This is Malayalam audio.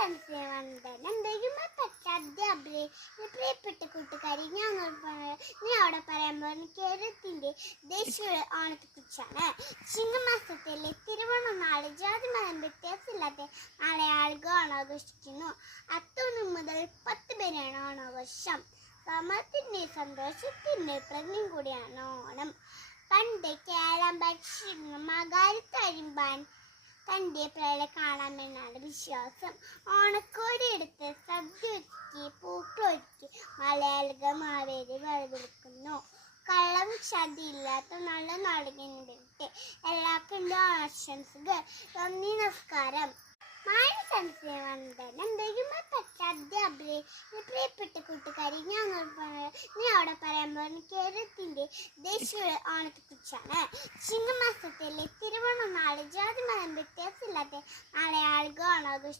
സംശയവന്തൻ എന്തെങ്കിലും പശ്ചാത്തലത്തിലെ പ്രിയപ്പെട്ട കൂട്ടുകാരി ഞാൻ അവിടെ പറയാൻ പോകുന്ന കേരളത്തിന്റെ ദേശീയ ഓണത്തെക്കുറിച്ചാണ്. ചിങ്ങമാസത്തിലെ തിരുവോണ നാള് ജാതി മതം വ്യത്യാസമില്ലാതെ മലയാളികൾ ഓണാഘോഷിക്കുന്നു. അത്തൂന്ന് മുതൽ 10 വരെയാണ് ഓണാഘോഷം. സമത്തിന്റെ സന്തോഷത്തിന്റെ പ്രതീകം കൂടിയാണ് ഓണം. പണ്ട് കേരളം ഭക്ഷിക്കുന്ന മകാരിത്തരിമ്പാൻ തൻ്റെ പിള്ളേരെ കാണാമെന്നാണ് വിശ്വാസം. ഓണക്കോടി എടുത്ത് സദ്യ ഒരുക്കി പൂക്കളൊരുക്കി മലയാളികൾ മാവേലി വരവേൽക്കുന്നു. കള്ളം ചതിയില്ലാത്ത നല്ല നാടകങ്ങളുടെ എല്ലാവർക്കും ഓണാശംസകൾ. നന്ദി, നമസ്കാരം. സംശയവന്തൻ എന്തെങ്കിലും പശ്ചാത്തലത്തിലെ പ്രിയപ്പെട്ട കൂട്ടുകാരി ഞാൻ അവിടെ പറയാൻ പോകുന്ന കേരളത്തിന്റെ ദേശീയ ഓണത്തെക്കുറിച്ചാണ്. ചിങ്ങമാസത്തിലെ തിരുവോണ നാള് ജാതി മതം വ്യത്യാസമില്ലാതെ മലയാളികൾ ഓണാഘോഷിക്കുന്നു.